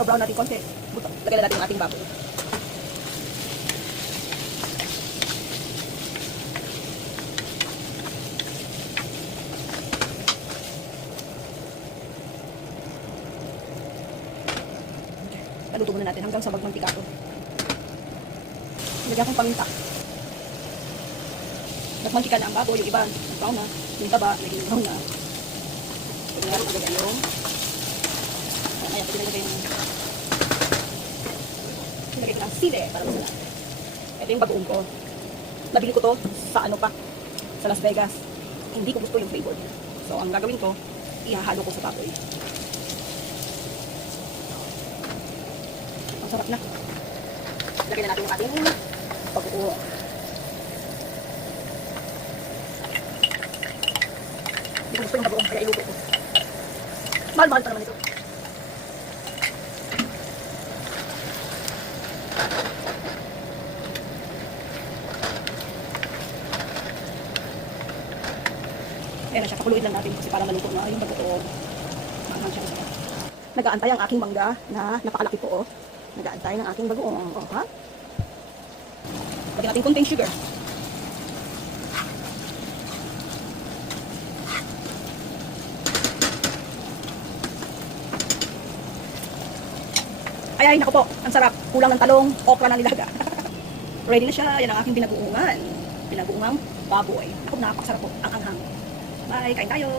So, brown natin konti. Lagyan na natin yung ating baboy. Paluto muna natin hanggang sa magmantika to. Lagyan kong paminta. Nagmantika na ang baboy, yung iba, brown na. Yung taba, naging brown na. Pwede na natin lagay yung ayan, pwede na lagay yung lagay ko ng sili para masala. Ito yung bagoong ko. Nabili ko to sa ano pa, sa Las Vegas. Hindi ko gusto yung flavor niya. So, ang gagawin ko, ihahalo ko sa baboy. Ang sarap na. Lagyan na natin yung ating bagoong. Hindi ko gusto yung bagoong, kaya iluto ko. Mahal-mahal pa naman ito. Ayan na siya, pakuluin lang natin kasi para maluto na yung bagoong. Mahal siya. Nag-aantay ang aking mangga na napakalaki po, oh. Nag-aantay ng aking bagoong, oh, ha? Lagyan natin konting sugar. Ay, nako po, ang sarap. Kulang ng talong, okra na nilaga. Ready na siya. Yan ang aking pinaguungan. Pinaguungang baboy. Naku, napakasarap po. Ang anghang. Bye, kain tayo.